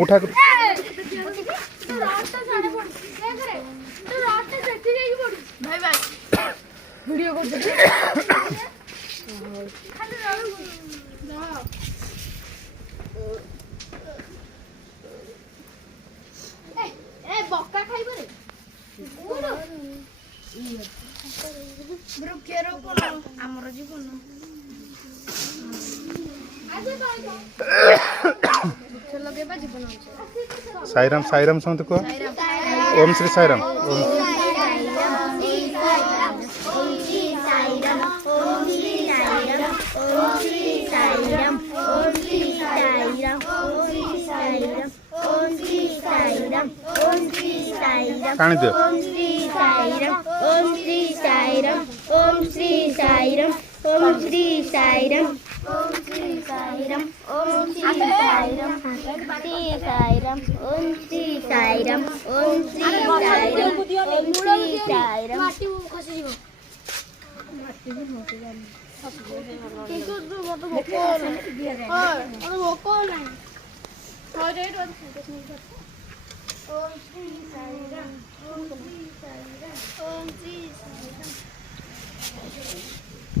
उठा कर वीडियो को बक्का खाइब रे वृक्षर कोन हमर जीवन वृक्ष लगेबा जीवन साईराम साईराम समत को ओम श्री साईराम ओम पानी दे ओम श्री साईराम ओम श्री साईराम ओम श्री साईराम ओम श्री साईराम ओम श्री साईराम ओम श्री साईराम श्री साईराम ओम श्री साईराम ओम श्री साईराम ओम श्री साईराम माटी खसी जीव माटी भी होते जानी किंतु तो मत भोको हां और भोको नहीं हो जाए तो ओम श्री साईराम ओम श्री साईराम ओम श्री साईराम